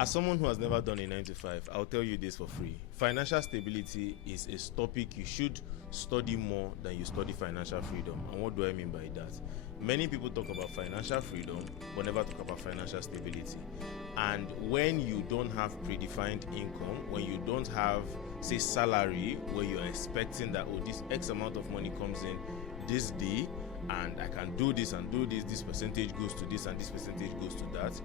As someone who has never done a 9 to 5, I'll tell you this for free. Financial stability is a topic you should study more than you study financial freedom. And what do I mean by that? Many people talk about financial freedom but never talk about financial stability. And when you don't have predefined income, when you don't have, say, salary where you're expecting that, oh, this X amount of money comes in this day and I can do this and do this, this percentage goes to this and this percentage goes to that.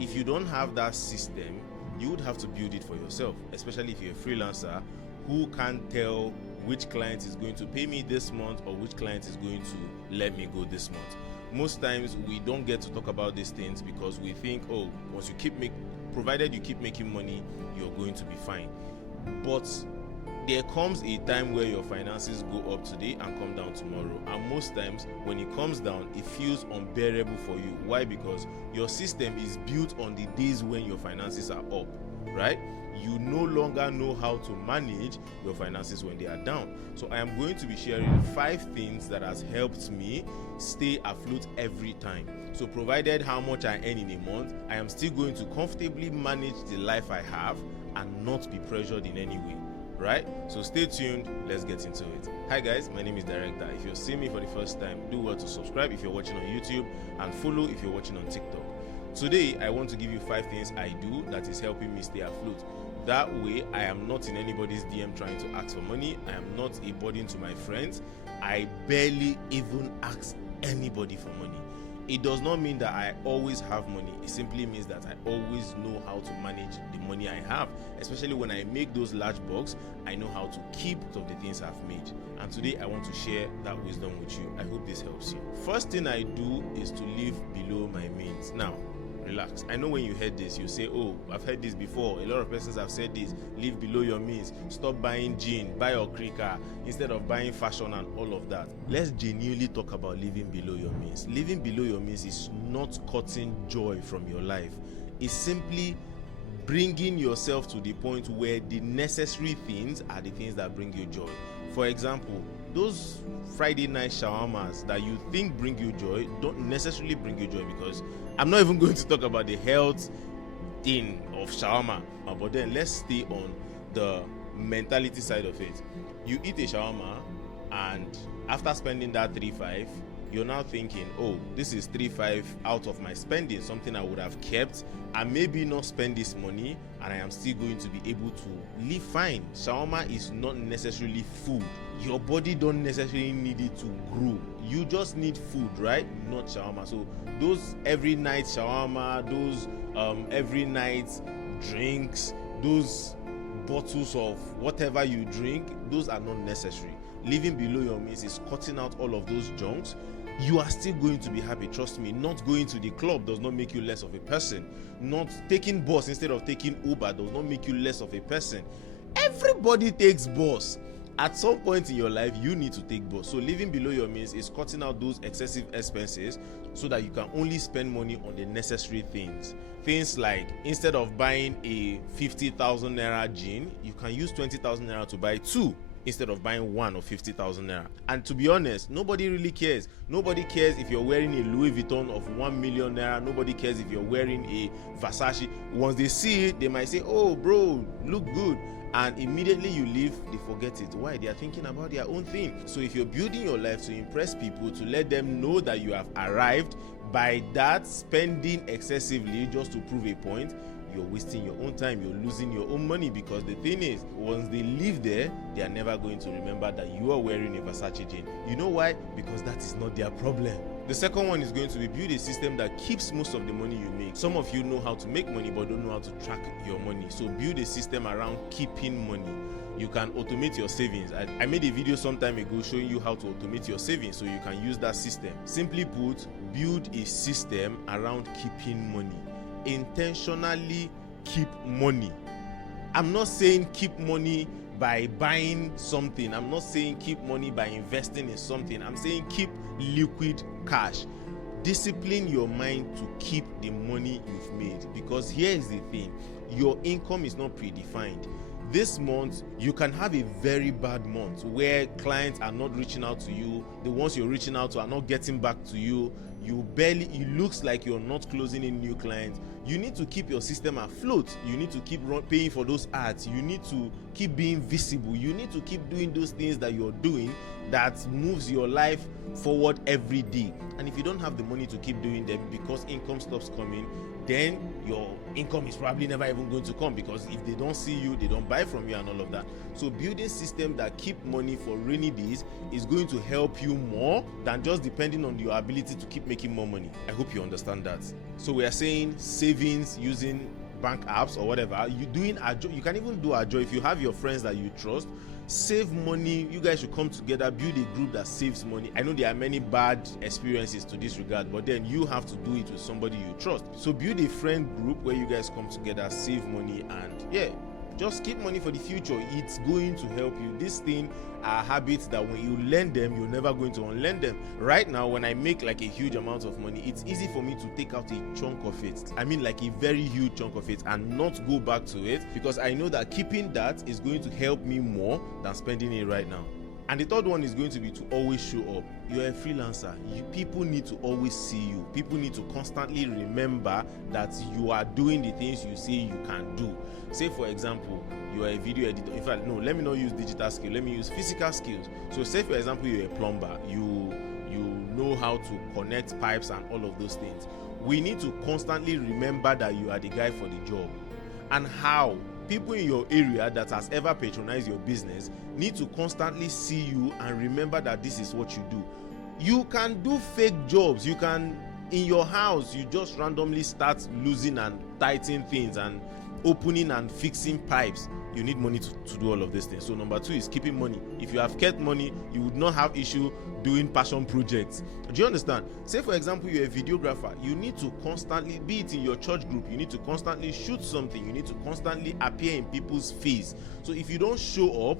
If you don't have that system, you would have to build it for yourself, especially if you're a freelancer who can't tell which client is going to pay me this month or which client is going to let me go this month. Most times we don't get to talk about these things because we think, oh, once you provided you keep making money, you're going to be fine. But there comes a time where your finances go up today and come down tomorrow, and most times when it comes down, it feels unbearable for you. Why? Because your system is built on the days when your finances are up, right? You no longer know how to manage your finances when they are down. So I am going to be sharing 5 things that has helped me stay afloat every time. So provided how much I earn in a month, I am still going to comfortably manage the life I have and not be pressured in any way. Right? So stay tuned, let's get into it. Hi guys, my name is Director. If you're seeing me for the first time, do well to subscribe if you're watching on YouTube and follow if you're watching on TikTok. Today, I want to give you 5 things I do that is helping me stay afloat. That way, I am not in anybody's DM trying to ask for money. I am not a burden to my friends. I barely even ask anybody for money. It does not mean that I always have money. It simply means that I always know how to manage the money I have. Especially when I make those large bucks, I know how to keep of the things I've made. And today I want to share that wisdom with you. I hope this helps you. First thing I do is to live below my means. Now, relax. I know when you heard this, you say, oh, I've heard this before. A lot of persons have said this. Live below your means. Stop buying gin. Buy your krika instead of buying fashion and all of that. Let's genuinely talk about living below your means. Living below your means is not cutting joy from your life. It's simply bringing yourself to the point where the necessary things are the things that bring you joy. For example, those Friday night shawarmas that you think bring you joy don't necessarily bring you joy, because I'm not even going to talk about the health thing of shawarma, but then let's stay on the mentality side of it. You eat a shawarma and after spending that 3-5, you're now thinking, oh, this is 3-5 out of my spending, something I would have kept and maybe not spend this money, and I am still going to be able to live fine. Shawarma is not necessarily food. Your body don't necessarily need it to grow. You just need food, right? Not shawarma. So those every night shawarma, those every night drinks, those bottles of whatever you drink, those are not necessary. Living below your means is cutting out all of those junks. You are still going to be happy, trust me. Not going to the club does not make you less of a person. Not taking bus instead of taking Uber does not make you less of a person. Everybody takes bus. At some point in your life, you need to take bus. So living below your means is cutting out those excessive expenses so that you can only spend money on the necessary things. Things like, instead of buying a 50,000 naira gin, you can use 20,000 naira to buy 2. Instead of buying 1 of 50,000 naira. And to be honest, nobody really cares. Nobody cares if you're wearing a Louis Vuitton of 1 million naira. Nobody cares if you're wearing a Versace. Once they see it, they might say, oh bro, look good. And immediately you leave, they forget it. Why? They are thinking about their own thing. So if you're building your life to impress people, to let them know that you have arrived, by that spending excessively just to prove a point, you're wasting your own time, you're losing your own money, because the thing is, once they leave there, they are never going to remember that you are wearing a Versace jean. You know why? Because that is not their problem. The second one is going to be build a system that keeps most of the money you make. Some of you know how to make money but don't know how to track your money. So build a system around keeping money. You can automate your savings. I made a video some time ago showing you how to automate your savings so you can use that system. Simply put, build a system around keeping money. Intentionally keep money. I'm not saying keep money by buying something. I'm not saying keep money by investing in something. I'm saying keep liquid cash. Discipline your mind to keep the money you've made, because here is the thing, your income is not predefined. This month, you can have a very bad month where clients are not reaching out to you. The ones you're reaching out to are not getting back to you. it looks like you're not closing in new clients. You need to keep your system afloat. You need to keep paying for those ads. You need to keep being visible. You need to keep doing those things that you're doing that moves your life forward every day. And if you don't have the money to keep doing them because income stops coming, then your income is probably never even going to come, because if they don't see you, they don't buy from you and all of that. So building systems that keep money for rainy days is going to help you more than just depending on your ability to keep making more money. I hope you understand that. So we are saying savings using bank apps or whatever. You doing Ajo, you can even do Ajo if you have your friends that you trust. Save money. You guys should come together, build a group that saves money. I know there are many bad experiences to this regard, but then you have to do it with somebody you trust. So build a friend group where you guys come together, save money, and just keep money for the future. It's going to help you. This thing are habits that when you learn them, you're never going to unlearn them. Right now, when I make like a huge amount of money, it's easy for me to take out a chunk of it. I mean like a very huge chunk of it, and not go back to it, because I know that keeping that is going to help me more than spending it right now. And the third one is going to be to always show up. You're a freelancer. People need to always see you. People need to constantly remember that you are doing the things you say you can do. Say, for example, you are a video editor. In fact, no, let me not use digital skill. Let me use physical skills. So say, for example, you're a plumber. You know how to connect pipes and all of those things. We need to constantly remember that you are the guy for the job. And how people in your area that has ever patronized your business need to constantly see you and remember that this is what you do. You can do fake jobs. You can, in your house, you just randomly start losing and tightening things and opening and fixing pipes. You need money to do all of these things. So number 2 is keeping money. If you have kept money, you would not have issue doing passion projects. Do you understand? Say, for example, you're a videographer. You need to constantly, be it in your church group, you need to constantly shoot something. You need to constantly appear in people's face. So if you don't show up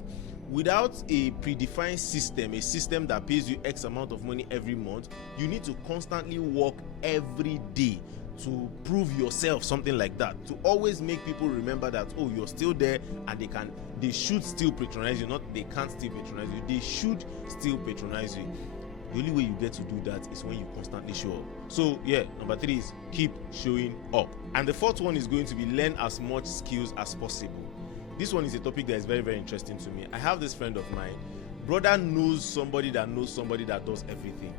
without a predefined system, a system that pays you X amount of money every month, you need to constantly work every day to prove yourself, something like that, to always make people remember that, oh, you're still there, and they should still patronize you. Not they can't still patronize you, they should still patronize you. The only way you get to do that is when you constantly show up. So number 3 is keep showing up. And the 4th one is going to be learn as much skills as possible. This one is a topic that is very, very interesting to me. I have this friend of mine. Brother knows somebody that knows somebody that does everything.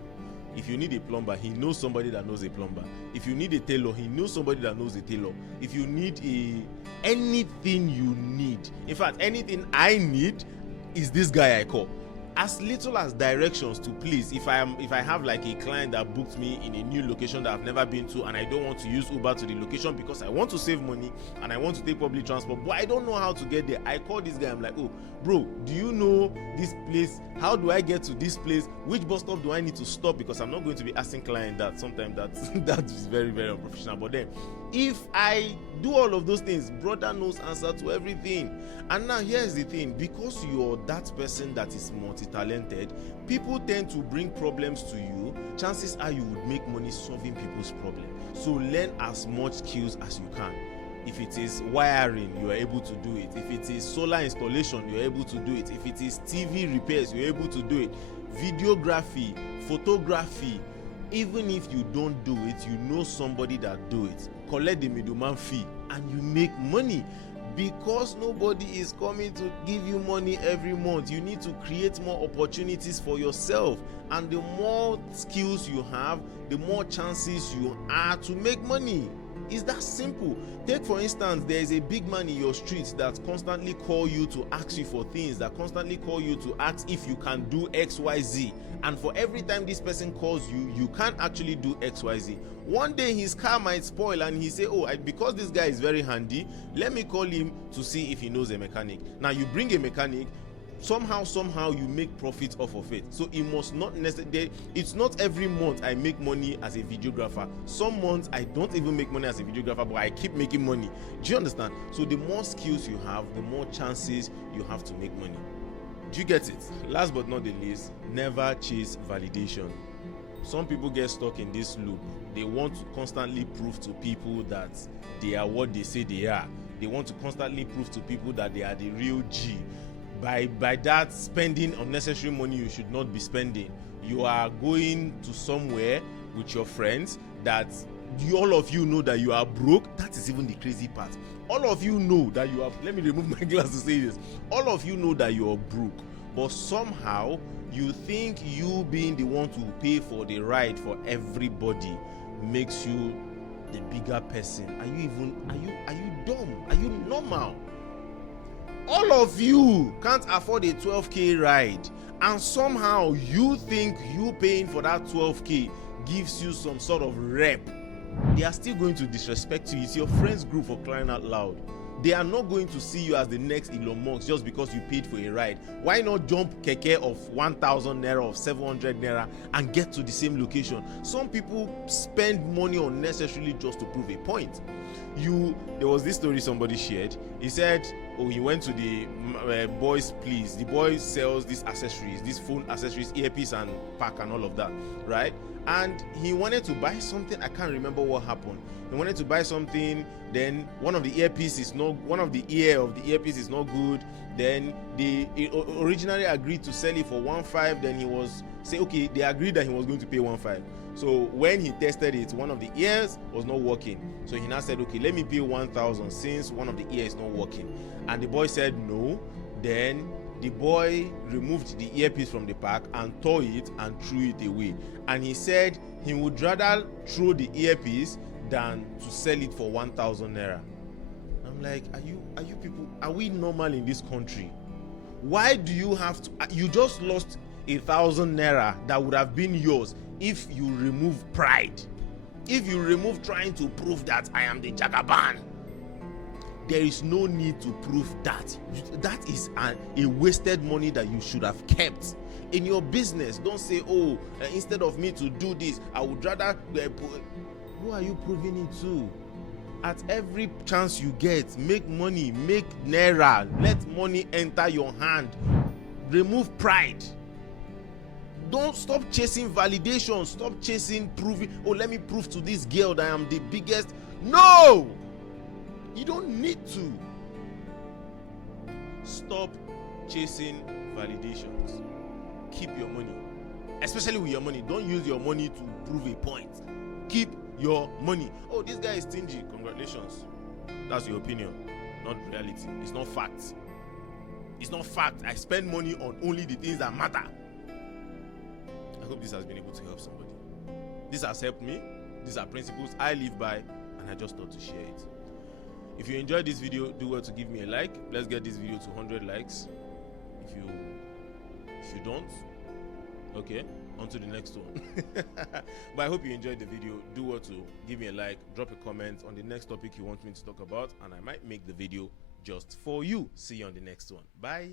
If you need a plumber, he knows somebody that knows a plumber. If you need a tailor, he knows somebody that knows a tailor. If you need anything you need, in fact, anything I need, is this guy I call. As little as directions to please. If I have like a client that booked me in a new location that I've never been to, and I don't want to use Uber to the location because I want to save money and I want to take public transport, but I don't know how to get there, I call this guy. I'm like, oh bro, do you know this place? How do I get to this place? Which bus stop do I need to stop? Because I'm not going to be asking client that. Sometimes that is very, very unprofessional. But then if I do all of those things, brother knows answer to everything. And now here's the thing, because you're that person that is multi-talented, people tend to bring problems to you. Chances are you would make money solving people's problems. So learn as much skills as you can. If it is wiring, you are able to do it. If it is solar installation, you're able to do it. If it is TV repairs, you're able to do it. Videography, photography. Even if you don't do it, you know somebody that do it. Collect the middleman fee and you make money. Because nobody is coming to give you money every month, you need to create more opportunities for yourself. And the more skills you have, the more chances you are to make money. It's that simple. Take for instance, there is a big man in your street that constantly call you to ask you for things, that constantly call you to ask if you can do XYZ. And for every time this person calls you, you can't actually do XYZ. One day his car might spoil and he say, oh, because this guy is very handy, let me call him to see if he knows a mechanic. Now you bring a mechanic, somehow you make profit off of it. So it must not necessarily, it's not every month I make money as a videographer. Some months I don't even make money as a videographer, but I keep making money. Do you understand? So the more skills you have, the more chances you have to make money. Do you get it? Last but not the least, never chase validation. Some people get stuck in this loop. They want to constantly prove to people that they are what they say they are. They want to constantly prove to people that they are the real G. By that, spending unnecessary money you should not be spending. You are going to somewhere with your friends that all of you know that you are broke. That is even the crazy part. All of you know that you are, let me remove my glass to say this. All of you know that you are broke, but somehow you think you being the one to pay for the ride for everybody makes you the bigger person. Are you dumb? Are you normal? All of you can't afford a 12k ride, and somehow you think you paying for that 12k gives you some sort of rep. They are still going to disrespect you. It's your friends group, for crying out loud. They are not going to see you as the next Elon Musk just because you paid for a ride. Why not jump keke of 1,000 naira, of 700 naira, and get to the same location? Some people spend money unnecessarily just to prove a point. There was this story somebody shared. He said, oh, he went to the boys place. The boy sells these accessories, these phone accessories, earpiece and pack and all of that, right? And he wanted to buy something. I can't remember what happened. He wanted to buy something, then one of the ear of the earpiece is not good. Then they originally agreed to sell it for 1,500. Then he was say, okay, they agreed that he was going to pay 1,500. So when he tested it, one of the ears was not working. So he now said, okay, let me pay 1,000 since one of the ears is not working. And the boy said no. Then the boy removed the earpiece from the pack and tore it and threw it away. And he said he would rather throw the earpiece than to sell it for 1,000 naira. I'm like, are you people, are we normal in this country? Why do you have to, you just lost 1,000 naira that would have been yours if you remove pride, if you remove trying to prove that I am the Jagaban. There is no need to prove that. That is a wasted money that you should have kept in your business. Don't say, oh, instead of me to do this, I would rather. Who are you proving it to? At every chance you get, make money, make naira, let money enter your hand. Remove pride. Don't stop chasing validation. Stop chasing proving. Oh, let me prove to this girl that I am the biggest. No! You don't need to. Stop chasing validations. Keep your money. Especially with your money. Don't use your money to prove a point. Keep your money. Oh, this guy is stingy. Congratulations. That's your opinion, not reality. It's not fact. It's not fact. I spend money on only the things that matter. I hope this has been able to help somebody. This has helped me. These are principles I live by, and I just thought to share it. If you enjoyed this video, do well to give me a like. Let's get this video to 100 likes. If you don't, okay, on to the next one. But I hope you enjoyed the video. Do well to give me a like, drop a comment on the next topic you want me to talk about, and I might make the video just for you. See you on the next one. Bye.